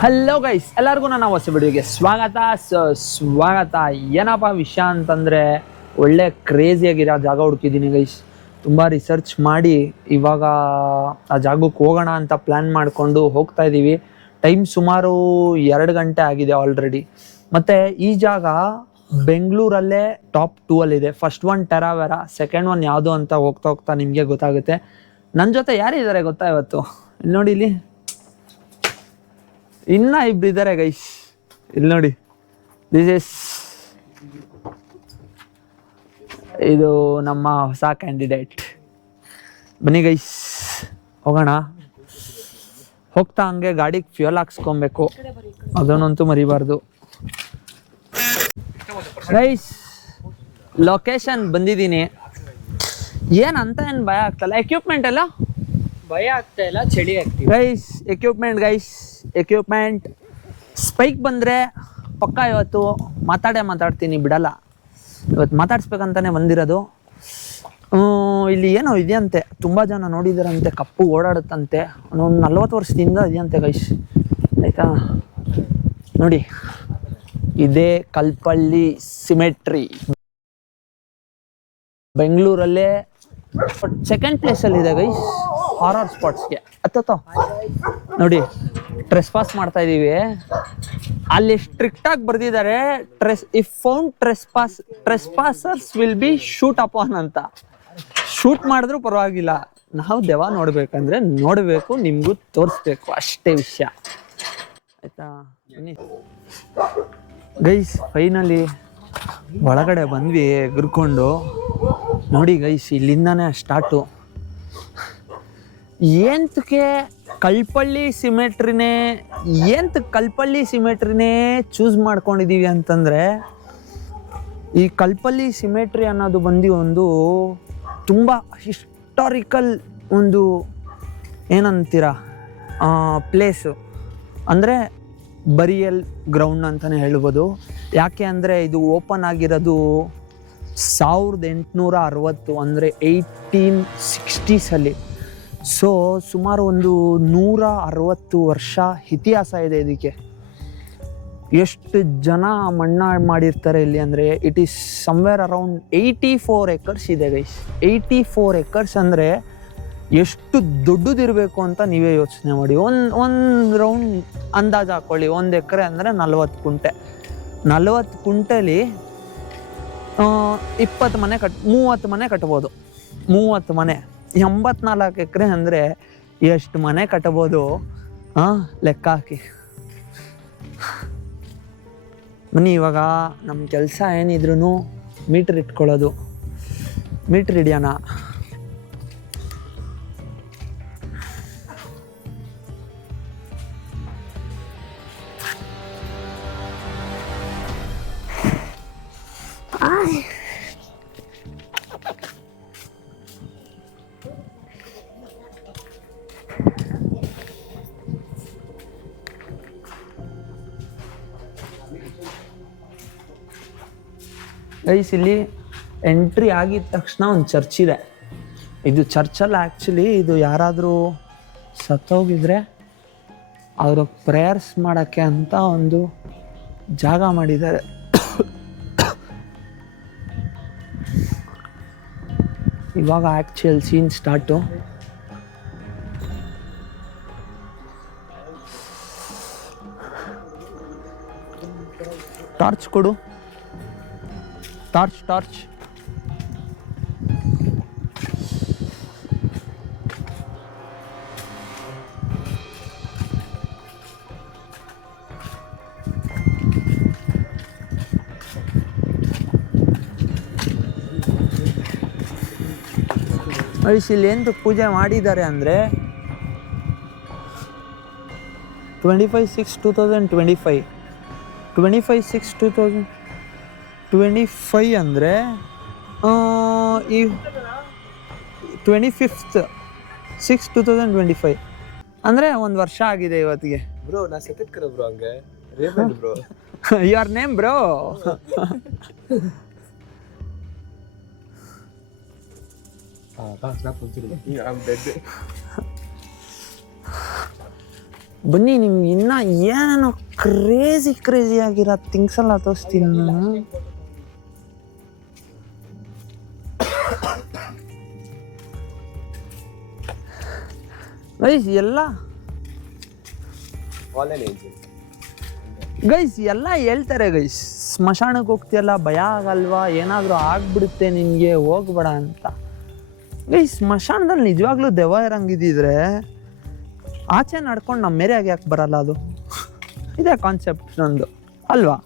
Hello guys, ಎಲ್ಲರಿಗೂ ನನ್ನ ಹೊಸ ವಿಡಿಯೋಗೆ ಸ್ವಾಗತ. ಏನಪ್ಪ ವಿಷಯ ಅಂತಂದರೆ, ಒಳ್ಳೆ ಕ್ರೇಜಿಯಾಗಿರೋ ಜಾಗ ಹುಡುಕಿದ್ದೀನಿ ಗೈಸ್. ತುಂಬ ರಿಸರ್ಚ್ ಮಾಡಿ ಇವಾಗ ಆ ಜಾಗಕ್ಕೆ ಹೋಗೋಣ ಅಂತ ಪ್ಲ್ಯಾನ್ ಮಾಡಿಕೊಂಡು ಹೋಗ್ತಾ ಇದ್ದೀವಿ. ಟೈಮ್ ಸುಮಾರು 2 ಗಂಟೆ ಆಗಿದೆ ಆಲ್ರೆಡಿ. ಮತ್ತು ಈ ಜಾಗ ಬೆಂಗಳೂರಲ್ಲೇ ಟಾಪ್ 2 ಅಲ್ಲಿದೆ. ಫಸ್ಟ್ ಒನ್ ಟೆರಾವೆರಾ, ಸೆಕೆಂಡ್ ಒನ್ ಯಾವುದು ಅಂತ ಹೋಗ್ತಾ ನಿಮಗೆ ಗೊತ್ತಾಗುತ್ತೆ. ನನ್ನ ಜೊತೆ ಯಾರಿದ್ದಾರೆ ಗೊತ್ತಾ ಇವತ್ತು? ಇಲ್ಲಿ ನೋಡಿ, ಇಲ್ಲಿ ಇನ್ನ ಇಬ್ರು ಇದ್ದಾರೆ ಗೈಸ್. ಇಲ್ಲಿ ನೋಡಿ, ಇದು ನಮ್ಮ ಹೊಸ ಕ್ಯಾಂಡಿಡೇಟ್. ಬನ್ನಿ ಗೈಸ್, ಹೋಗೋಣ. ಹೋಗ್ತಾ ಹಂಗೆ ಗಾಡಿಗೆ ಫ್ಯೂಯಲ್ ಹಾಕ್ಸ್ಕೊಬೇಕು, ಅದನ್ನಂತೂ ಮರಿಬಾರ್ದು. ಗೈಸ್, ಲೊಕೇಶನ್ ಬಂದಿದ್ದೀನಿ. ಏನಂತ ಏನು ಭಯ ಆಗ್ತಲ್ಲ, ಎಕ್ವಿಪ್ಮೆಂಟ್ ಎಲ್ಲ ಭಯ ಆಗ್ತಾ ಇಲ್ಲ, ಚಳಿ ಆಗ್ತಿದೆ ಗೈಸ್. ಎಕ್ವಿಪ್ಮೆಂಟ್ ಸ್ಪೈಕ್ ಬಂದರೆ ಪಕ್ಕ ಇವತ್ತು ಮಾತಾಡ್ತೀನಿ, ಬಿಡಲ್ಲ. ಇವತ್ತು ಮಾತಾಡ್ಸ್ಬೇಕಂತಾನೆ ಬಂದಿರೋದು. ಇಲ್ಲಿ ಏನೋ ಇದೆಯಂತೆ, ತುಂಬ ಜನ ನೋಡಿದಾರಂತೆ, ಕಪ್ಪು ಓಡಾಡುತ್ತಂತೆ. ಒಂದು 40 ವರ್ಷದಿಂದ ಇದೆಯಂತೆ ಗೈಸ್, ಆಯಿತಾ? ನೋಡಿ, ಇದೇ ಕಲ್ಪಳ್ಳಿ ಸಿಮೆಟ್ರಿ, ಬೆಂಗಳೂರಲ್ಲೇ ಸೆಕೆಂಡ್ ಪ್ಲೇಸಲ್ಲಿದೆ ಗೈಸ್ ಹಾರರ್ ಸ್ಪಾಟ್ಸ್ಗೆ. ನೋಡಿ, ಟ್ರೆಸ್ಪಾಸ್ ಮಾಡ್ತಾ ಇದ್ದೀವಿ. ಅಲ್ಲಿ ಸ್ಟ್ರಿಕ್ಟಾಗಿ ಬರೆದಿದ್ದಾರೆ, if found trespassers will be shoot upon ಅಂತ. ಶೂಟ್ ಮಾಡಿದ್ರೂ ಪರವಾಗಿಲ್ಲ, ನಾವು ದೆವ್ವ ನೋಡ್ಬೇಕಂದ್ರೆ ನೋಡಬೇಕು, ನಿಮಗೂ ತೋರಿಸ್ಬೇಕು, ಅಷ್ಟೇ ವಿಷಯ, ಆಯ್ತಾ? ಗೈಸ್, ಫೈನಲಿ ಒಳಗಡೆ ಬಂದ್ವಿ ಎಗರ್ಕೊಂಡು. ನೋಡಿ ಗೈಸ್, ಇಲ್ಲಿಂದಾನೇ ಸ್ಟಾರ್ಟು. ಏಂತಕ್ಕೆ ಕಲ್ಪಳ್ಳಿ ಸಿಮೆಟ್ರಿನೇ ಚೂಸ್ ಮಾಡ್ಕೊಂಡಿದ್ದೀವಿ ಅಂತಂದರೆ, ಈ ಕಲ್ಪಳ್ಳಿ ಸಿಮೆಟ್ರಿ ಅನ್ನೋದು ಒಂದು ತುಂಬ ಹಿಸ್ಟಾರಿಕಲ್ ಒಂದು ಏನಂತೀರ ಪ್ಲೇಸು, ಅಂದರೆ ಬರಿಯಲ್ ಗ್ರೌಂಡ್ ಅಂತಲೇ ಹೇಳ್ಬೋದು. ಯಾಕೆ ಅಂದರೆ ಇದು ಓಪನ್ ಆಗಿರೋದು 1860, ಅಂದರೆ 1860ಸಲ್ಲಿ. ಸೊ ಸುಮಾರು ಒಂದು 160 ವರ್ಷ ಇತಿಹಾಸ ಇದೆ ಇದಕ್ಕೆ. ಎಷ್ಟು ಜನ ಮಣ್ಣು ಮಾಡಿರ್ತಾರೆ ಇಲ್ಲಿ ಅಂದರೆ, it is somewhere around 84 acres ಇದೆ ಗೈಸ್. 84 ಎಕರ್ಸ್ ಅಂದರೆ ಎಷ್ಟು ದೊಡ್ಡದಿರಬೇಕು ಅಂತ ನೀವೇ ಯೋಚನೆ ಮಾಡಿ. ಒಂದು ರೌಂಡ್ ಅಂದಾಜು ಹಾಕ್ಕೊಳ್ಳಿ, 1 ಎಕರೆ ಅಂದರೆ 40 ಕುಂಟೆ. 40 ಕುಂಟೆಲಿ 30 ಮನೆ ಕಟ್ಬೋದು. 30 ಮನೆ, 84 ಎಕರೆ ಅಂದರೆ ಎಷ್ಟು ಮನೆ ಕಟ್ಬೋದು ಲೆಕ್ಕ ಹಾಕಿ. ಬನ್ನಿ, ಇವಾಗ ನಮ್ಮ ಕೆಲಸ ಏನಿದ್ರು ಮೀಟ್ರ್ ಇಟ್ಕೊಳ್ಳೋದು. ಮೀಟ್ರ್ ಹಿಡಿಯೋಣ. ಗೈಸ್, ಇಲ್ಲಿ ಎಂಟ್ರಿ ಆಗಿದ ತಕ್ಷಣ ಒಂದು ಚರ್ಚ್ ಇದೆ. ಇದು ಚರ್ಚಲ್ಲಿ ಆ್ಯಕ್ಚುಲಿ ಇದು ಯಾರಾದರೂ ಸತ್ತೋಗಿದ್ರೆ ಅವರು ಪ್ರೇಯರ್ಸ್ ಮಾಡೋಕ್ಕೆ ಅಂತ ಒಂದು ಜಾಗ ಮಾಡಿದ್ದಾರೆ. ಇವಾಗ ಆ್ಯಕ್ಚುಯಲ್ ಸೀನ್ ಸ್ಟಾರ್ಟು. ಟಾರ್ಚ್ ಕೊಡು, ಟಾರ್ಚ್. ಇಲ್ಲಿ ಎಂತ ಪೂಜೆ ಮಾಡಿದ್ದಾರೆ ಅಂದರೆ 25/6/2025 25/6/2025 ಅಂದರೆ ಈ 25/6/2025 ಅಂದರೆ 1 ವರ್ಷ ಆಗಿದೆ ಇವತ್ತಿಗೆ. ಬ್ರೋ, ನಾ ಸೆಕೆಂಡ್ ಬ್ರೋ, ಹಂಗೆ Raymond bro. Your name bro? ಬನ್ನಿ ನಿಮ್ಗೆ ಇನ್ನ ಏನೇನೋ ಕ್ರೇಜಿ ಆಗಿರೋ ಥಿಂಗ್ಸ್ ಎಲ್ಲ ತೋರಿಸ್ತೀನಿ ನಾನು. ಗೈಸ್ ಎಲ್ಲ ಎಲ್ಲ ಹೇಳ್ತಾರೆ ಗೈಸ್, ಸ್ಮಶಾನಕ್ಕೆ ಹೋಗ್ತೀಯಲ್ಲ ಭಯ ಆಗಲ್ವಾ, ಏನಾದರೂ ಆಗ್ಬಿಡುತ್ತೆ ನಿನಗೆ, ಹೋಗ್ಬೇಡ ಅಂತ. ಗೈಸ್ ಸ್ಮಶಾನದಲ್ಲಿ ನಿಜವಾಗ್ಲೂ ದೆವ್ವ ಇರಂಗಿದ್ದಿದ್ರೆ ಆಚೆ ನಡ್ಕೊಂಡು ನಮ್ಮ ಮೇರೆಯಾಗಿ ಯಾಕೆ ಬರಲ್ಲ? ಅದು ಇದೇ ಕಾನ್ಸೆಪ್ಟ್ ನಂದು ಅಲ್ವಾ?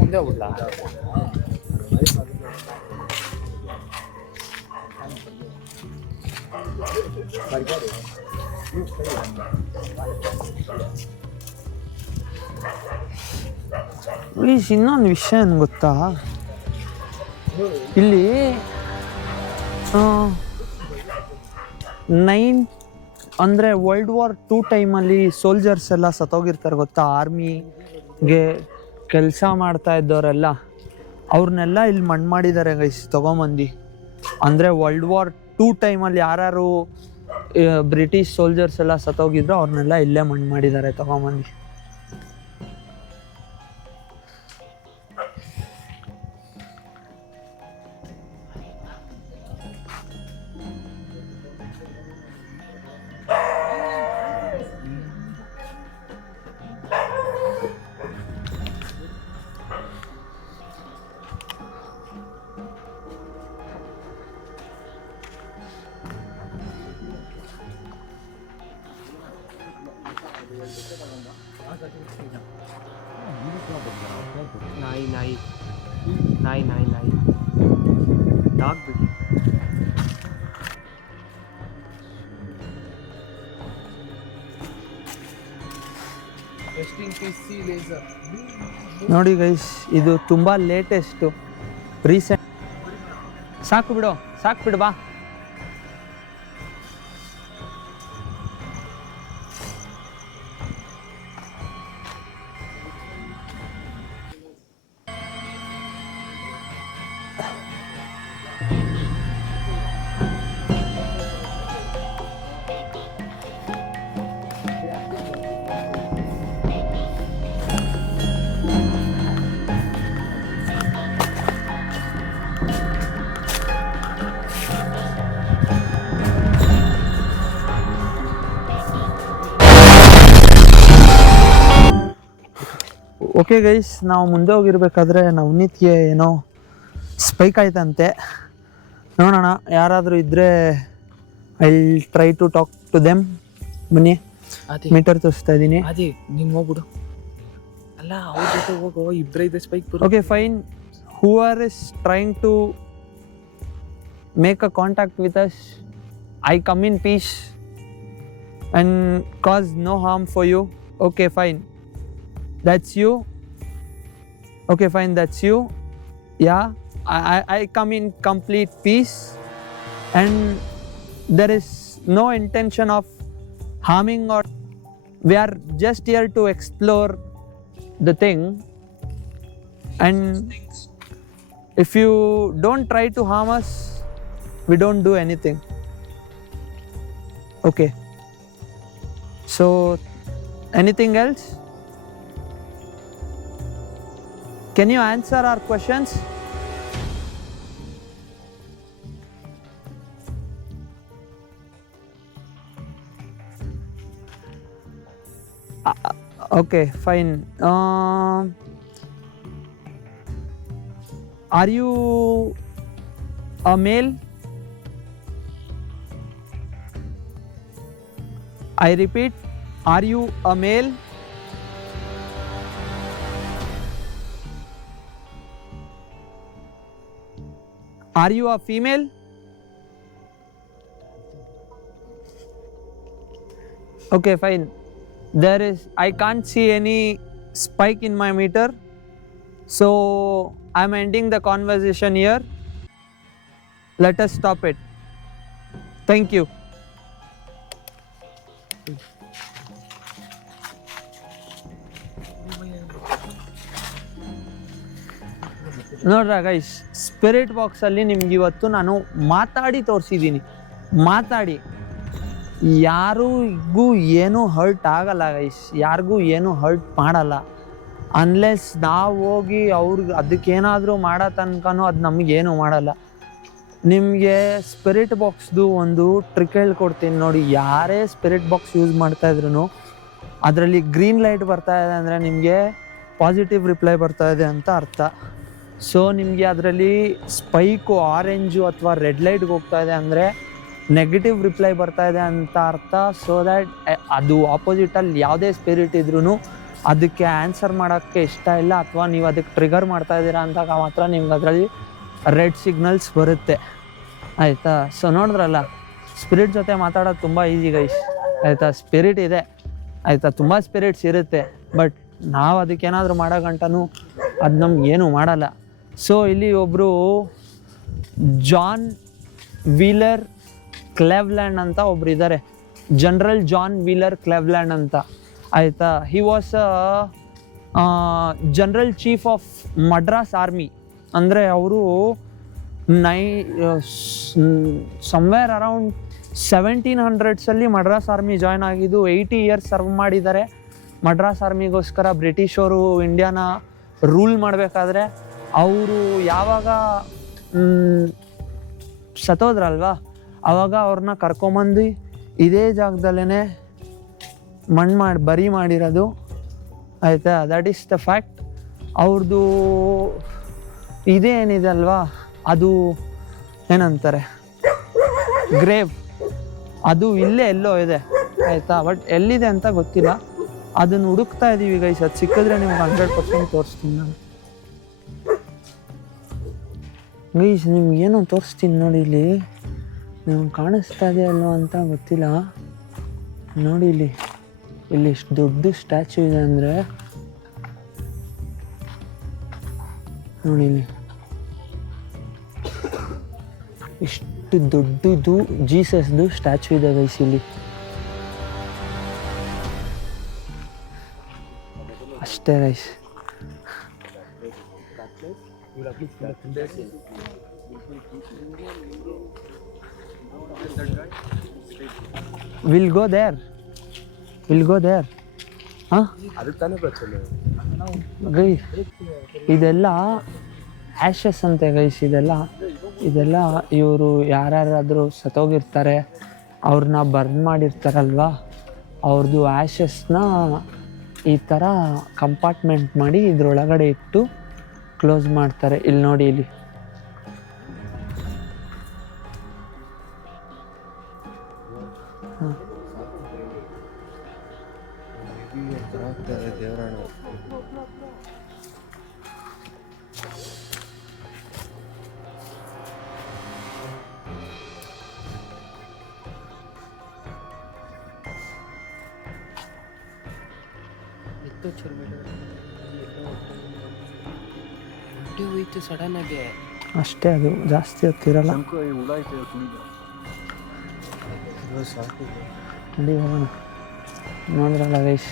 ಮುಂದೆ ಹೋಗ್ಬಿಡ್ಲಾ? ಇನ್ನೊಂದು ವಿಷಯ ಏನು ಗೊತ್ತಾ, ಇಲ್ಲಿ 9 ಅಂದರೆ World War II ಟೈಮಲ್ಲಿ ಸೋಲ್ಜರ್ಸ್ ಎಲ್ಲ ಸತ್ತೋಗಿರ್ತಾರೆ ಗೊತ್ತಾ, ಆರ್ಮಿಗೆ ಕೆಲಸ ಮಾಡ್ತಾ ಇದ್ದವರೆಲ್ಲ, ಅವ್ರನ್ನೆಲ್ಲ ಇಲ್ಲಿ ಮಣ್ಣು ಮಾಡಿದ್ದಾರೆ ಗೈಸ್ ತೊಗೊಂಬಂದು. ಅಂದರೆ World War II ಟೈಮಲ್ಲಿ ಯಾರು ಬ್ರಿಟಿಷ್ ಸೋಲ್ಜರ್ಸ್ ಎಲ್ಲ ಸತ್ತೋಗಿದ್ರು ಅವ್ರನ್ನೆಲ್ಲ ಇಲ್ಲೇ ಮಣ್ಣು ಮಾಡಿದ್ದಾರೆ ತೊಗೊಂಬಂದು. ನಾಯಿ ಡಾಗ್ ಬಿಡಿ. ನೋಡಿ ಗೈಸ್, ಇದು ತುಂಬ ಲೇಟೆಸ್ಟು, ರೀಸೆಂಟ್. ಸಾಕು ಬಿಡು ಬಾ. ಓಕೆ ಗೈಸ್, ನಾವು ಮುಂದೆ ಹೋಗಿರ್ಬೇಕಾದ್ರೆ ನವನೀತ್ಗೆ ಏನೋ ಸ್ಪೈಕ್ ಆಯ್ತಂತೆ. ನೋಡೋಣ, ಯಾರಾದರೂ ಇದ್ದರೆ I try to talk to them. ಬನ್ನಿ, ಮೀಟರ್ ತೋರಿಸ್ತಾ ಇದ್ದೀನಿ. ಅದೇ ನೀನು ಹೋಗ್ಬಿಡು. ಅಲ್ಲ ಅವ್ರ ಜೊತೆ ಹೋಗೋ, ಇಬ್ಬರೇ ಇದೆ spike. Okay fine, who are is trying to make a contact with us, I come in peace and cause no harm for you. Okay fine, that's you. Okay fine, that's you. Yeah, I come in complete peace and there is no intention of harming, or we are just here to explore the thing, and if you don't try to harm us, we don't do anything. Okay, so anything else? Can you answer our questions? Okay, fine. Are you a male? I repeat, are you a male? Are you a female? Okay, fine. I can't see any spike in my meter, so I'm ending the conversation here. Let us stop it. Thank you. ನೋಡ್ರ guys, spirit ಬಾಕ್ಸಲ್ಲಿ ನಿಮ್ಗೆ ಇವತ್ತು ನಾನು ಮಾತಾಡಿ ತೋರಿಸಿದ್ದೀನಿ. ಮಾತಾಡಿ ಯಾರಿಗೂ ಏನೂ ಹರ್ಟ್ ಆಗಲ್ಲ ಗೈಸ್, ಯಾರಿಗೂ ಏನೂ ಹರ್ಟ್ ಮಾಡಲ್ಲ. ಅನ್ಲೆಸ್ ನಾವು ಹೋಗಿ ಅವ್ರಿಗೆ ಅದಕ್ಕೇನಾದರೂ ಮಾಡೋ ತನಕನೂ ಅದು ನಮಗೇನು ಮಾಡಲ್ಲ. ನಿಮಗೆ ಸ್ಪಿರಿಟ್ ಬಾಕ್ಸ್ದು ಒಂದು ಟ್ರಿಕ್ ಹೇಳ್ಕೊಡ್ತೀನಿ ನೋಡಿ. ಯಾರೇ ಸ್ಪಿರಿಟ್ ಬಾಕ್ಸ್ ಯೂಸ್ ಮಾಡ್ತಾಯಿದ್ರು ಅದರಲ್ಲಿ ಗ್ರೀನ್ ಲೈಟ್ ಬರ್ತಾ ಇದೆ ಅಂದರೆ ನಿಮಗೆ ಪಾಸಿಟಿವ್ ರಿಪ್ಲೈ ಬರ್ತಾ ಇದೆ ಅಂತ ಅರ್ಥ. ಸೊ ನಿಮಗೆ ಅದರಲ್ಲಿ ಸ್ಪೈಕು ಆರೆಂಜು ಅಥವಾ ರೆಡ್ ಲೈಟ್ಗೆ ಹೋಗ್ತಾ ಇದೆ ಅಂದರೆ ನೆಗೆಟಿವ್ ರಿಪ್ಲೈ ಬರ್ತಾ ಇದೆ ಅಂತ ಅರ್ಥ. ಸೊ ದ್ಯಾಟ್ ಅದು ಆಪೋಸಿಟಲ್ಲಿ ಯಾವುದೇ ಸ್ಪಿರಿಟ್ ಇದ್ರೂ ಅದಕ್ಕೆ ಆನ್ಸರ್ ಮಾಡೋಕ್ಕೆ ಇಷ್ಟ ಇಲ್ಲ, ಅಥವಾ ನೀವು ಅದಕ್ಕೆ ಟ್ರಿಗರ್ ಮಾಡ್ತಾ ಇದ್ದೀರಾ ಅಂದಾಗ ಮಾತ್ರ ನಿಮ್ಗೆ ಅದರಲ್ಲಿ ರೆಡ್ ಸಿಗ್ನಲ್ಸ್ ಬರುತ್ತೆ. ಆಯಿತಾ? ಸೊ ನೋಡಿದ್ರಲ್ಲ, ಸ್ಪಿರಿಟ್ ಜೊತೆ ಮಾತಾಡೋದು ತುಂಬ ಈಸಿ ಗೈಸ್. ಆಯಿತಾ? ಸ್ಪಿರಿಟ್ ಇದೆ, ಆಯಿತಾ? ತುಂಬ ಸ್ಪಿರಿಟ್ಸ್ ಇರುತ್ತೆ, ಬಟ್ ನಾವು ಅದಕ್ಕೇನಾದರೂ ಮಾಡೋ ಗಂಟನೂ ಅದು ನಮ್ಗೆ ಏನೂ ಮಾಡಲ್ಲ. ಸೊ ಇಲ್ಲಿ ಒಬ್ಬರು ಜಾನ್ ವೀಲರ್ ಕ್ಲೆವ್ಲ್ಯಾಂಡ್ ಅಂತ ಒಬ್ರು ಇದ್ದಾರೆ, ಜನರಲ್ ಜಾನ್ ವೀಲರ್ ಕ್ಲೆವ್ಲ್ಯಾಂಡ್ ಅಂತ. ಆಯಿತಾ? He was general chief of Madras army. ಅಂದರೆ ಅವರು somewhere around 1700s Madras army join ಆಗಿದ್ದು. 80 years ಸರ್ವ್ ಮಾಡಿದ್ದಾರೆ ಮಡ್ರಾಸ್ ಆರ್ಮಿಗೋಸ್ಕರ. ಬ್ರಿಟಿಷರು ಇಂಡಿಯಾನ ರೂಲ್ ಮಾಡಬೇಕಾದ್ರೆ ಅವರು ಯಾವಾಗ ಸತ್ತೋದ್ರಲ್ವ, ಆವಾಗ ಅವ್ರನ್ನ ಕರ್ಕೊಂಬಂದು ಇದೇ ಜಾಗದಲ್ಲೇ ಮಣ್ಣು ಬರಿ ಮಾಡಿರೋದು. ಆಯಿತಾ? That is the fact. ಅವ್ರದ್ದು ಇದೇನಿದೆ ಅಲ್ವಾ, ಅದು ಏನಂತಾರೆ ಗ್ರೇವ್, ಅದು ಇಲ್ಲೇ ಎಲ್ಲೋ ಇದೆ. ಆಯಿತಾ? ಬಟ್ ಎಲ್ಲಿದೆ ಅಂತ ಗೊತ್ತಿಲ್ಲ, ಅದನ್ನು ಹುಡುಕ್ತಾ ಇದ್ದೀವಿ ಗೈಸ್. ಅದು ಸಿಕ್ಕಿದ್ರೆ ನಿಮ್ಗೆ 100% ತೋರಿಸ್ತೀನಿ ನಾನು ಗೈಸ್. ನಿಮ್ಗೇನೋ ತೋರಿಸ್ತೀನಿ ನೋಡಿ. ಇಲ್ಲಿ ನಿಮ್ಗೆ ಕಾಣಿಸ್ತಾ ಇದೆ ಅಲ್ವ ಅಂತ ಗೊತ್ತಿಲ್ಲ ನೋಡಿ. ಇಲ್ಲಿ ಇಷ್ಟು ದೊಡ್ಡ ಸ್ಟ್ಯಾಚ್ಯೂ ಇದೆ ಅಂದರೆ ನೋಡಿ, ಇಲ್ಲಿ ಇಷ್ಟು ದೊಡ್ಡದು ಜೀಸಸ್ದು ಸ್ಟ್ಯಾಚ್ಯೂ ಇದೆ ಗೈಸ್ ಇಲ್ಲಿ. ಅಷ್ಟೇ ಗೈಸ್. Will go there. ಹಾಂ ಗೈಸ್, ಇದೆಲ್ಲ ಆ್ಯಶಸ್ ಅಂತೆ ಗೈಸ್. ಇದೆಲ್ಲ ಇವರು ಯಾರ್ಯಾರಾದರೂ ಸತ್ತೋಗಿರ್ತಾರೆ, ಅವ್ರನ್ನ ಬರ್ನ್ ಮಾಡಿರ್ತಾರಲ್ವ, ಅವ್ರದ್ದು ಆ್ಯಶಸ್ನ ಈ ಥರ ಕಂಪಾರ್ಟ್ಮೆಂಟ್ ಮಾಡಿ ಇದ್ರೊಳಗಡೆ ಇಟ್ಟು ಕ್ಲೋಸ್ ಮಾಡ್ತಾರೆ. ಇಲ್ಲಿ ನೋಡಿ, ಇಲ್ಲಿ ಹೋಯ್ತು ಸಡನ್ ಆಗಿ. ಅಷ್ಟೇ, ಅದು ಜಾಸ್ತಿ ಹೊತ್ತಿರಲ್ಲ. ನೋಡಿ ಹೋಗೋಣ. ನೋಡಿದ್ರಲ್ಲ ಗೈಸ್,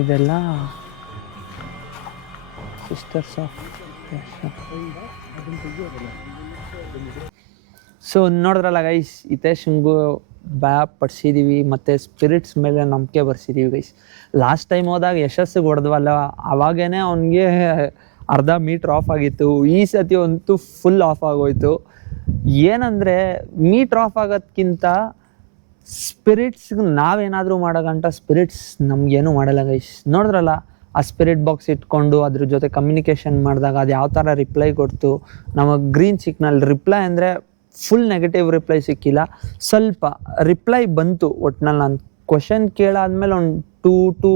ಇದೆಲ್ಲ ಸಿಸ್ಟರ್ಸ್ ಆಫ್. ಸೊ ನೋಡಿದ್ರಲ್ಲ ಗೈಸ್, ಹಿತೇಶಂಗೂ ಭಯ ಪಡಿಸಿದ್ದೀವಿ ಮತ್ತು ಸ್ಪಿರಿಟ್ಸ್ ಮೇಲೆ ನಂಬಿಕೆ ಬರ್ಸಿದ್ದೀವಿ ಗೈಸ್. ಲಾಸ್ಟ್ ಟೈಮ್ ಹೋದಾಗ ಯಶಸ್ಸಿಗೆ ಹೊಡೆದ್ವಲ್ಲ, ಅವಾಗೇ ಅವನಿಗೆ ಅರ್ಧ ಮೀಟ್ರ್ ಆಫ್ ಆಗಿತ್ತು. ಈ ಸತಿ ಅಂತೂ ಫುಲ್ ಆಫ್ ಆಗೋಯ್ತು. ಏನಂದರೆ ಮೀಟ್ರ್ ಆಫ್ ಆಗೋದ್ಕಿಂತ ಸ್ಪಿರಿಟ್ಸ್ಗೆ ನಾವೇನಾದರೂ ಮಾಡೋಗಂಟ ಸ್ಪಿರಿಟ್ಸ್ ನಮಗೇನು ಮಾಡಲ್ಲ ಗೈಸ್. ನೋಡಿದ್ರಲ್ಲ, ಆ ಸ್ಪಿರಿಟ್ ಬಾಕ್ಸ್ ಇಟ್ಕೊಂಡು ಅದ್ರ ಜೊತೆ ಕಮ್ಯುನಿಕೇಷನ್ ಮಾಡಿದಾಗ ಅದು ಯಾವ ಥರ ರಿಪ್ಲೈ ಕೊಡ್ತು. ನಮಗೆ ಗ್ರೀನ್ ಸಿಗ್ನಲ್ ರಿಪ್ಲೈ ಅಂದರೆ ಫುಲ್ ನೆಗೆಟಿವ್ ರಿಪ್ಲೈ ಸಿಕ್ಕಿಲ್ಲ, ಸ್ವಲ್ಪ ರಿಪ್ಲೈ ಬಂತು. ಒಟ್ನಲ್ಲಿ ನಾನು ಕ್ವಶನ್ ಕೇಳಾದ್ಮೇಲೆ ಒಂದು 2 to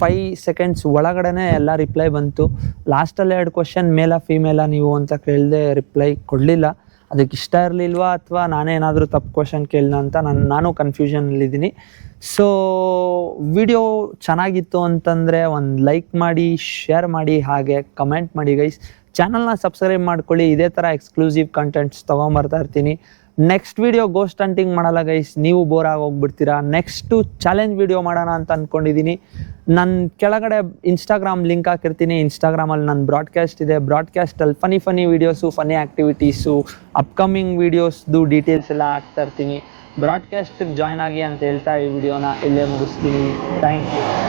5 seconds ಒಳಗಡೆ ಎಲ್ಲ ರಿಪ್ಲೈ ಬಂತು. ಲಾಸ್ಟಲ್ಲಿ 2 ಕ್ವಶನ್ ಮೇಲಾ ಫೀಮೇಲಾ ನೀವು ಅಂತ ಕೇಳಿದೆ, ರಿಪ್ಲೈ ಕೊಡಲಿಲ್ಲ. ಅದಕ್ಕೆ ಇಷ್ಟ ಇರಲಿಲ್ವಾ ಅಥವಾ ನಾನೇನಾದರೂ ತಪ್ಪು ಕ್ವಶನ್ ಕೇಳಿದ ಅಂತ ನಾನು ಕನ್ಫ್ಯೂಷನಲ್ಲಿದ್ದೀನಿ. ಸೊ ವಿಡಿಯೋ ಚೆನ್ನಾಗಿತ್ತು ಅಂತಂದರೆ ಒಂದು ಲೈಕ್ ಮಾಡಿ, ಶೇರ್ ಮಾಡಿ, ಹಾಗೆ ಕಮೆಂಟ್ ಮಾಡಿ ಗೈಸ್. ಚಾನಲ್ನ ಸಬ್ಸ್ಕ್ರೈಬ್ ಮಾಡ್ಕೊಳ್ಳಿ. ಇದೇ ಥರ ಎಕ್ಸ್ಕ್ಲೂಸಿವ್ ಕಂಟೆಂಟ್ಸ್ ತೊಗೊಂಬರ್ತಾ ಇರ್ತೀನಿ. ನೆಕ್ಸ್ಟ್ ವಿಡಿಯೋ ಗೋಸ್ಟ್ ಹಂಟಿಂಗ್ ಮಾಡಲ್ಲ ಗೈಸ್, ನೀವು ಬೋರ್ ಆಗಿ ಹೋಗ್ಬಿಡ್ತೀರಾ. ನೆಕ್ಸ್ಟು ಚಾಲೆಂಜ್ ವಿಡಿಯೋ ಮಾಡೋಣ ಅಂತ ಅಂದ್ಕೊಂಡಿದ್ದೀನಿ. ನನ್ನ ಕೆಳಗಡೆ ಇನ್ಸ್ಟಾಗ್ರಾಮ್ ಲಿಂಕ್ ಹಾಕಿರ್ತೀನಿ. ಇನ್ಸ್ಟಾಗ್ರಾಮಲ್ಲಿ ನನ್ನ ಬ್ರಾಡ್ಕಾಸ್ಟ್ ಇದೆ. ಬ್ರಾಡ್ಕಾಸ್ಟಲ್ಲಿ funny videos, funny activities, upcoming ವೀಡಿಯೋಸ್ದು ಡೀಟೇಲ್ಸ್ ಎಲ್ಲ ಹಾಕ್ತಾ ಇರ್ತೀನಿ. ಬ್ರಾಡ್ಕಾಸ್ಟಿಗೆ ಜಾಯ್ನ್ ಆಗಿ ಅಂತ ಹೇಳ್ತಾ ಈ ವಿಡಿಯೋನ ಇಲ್ಲೇ ಮುಗಿಸ್ತೀನಿ. Thank you.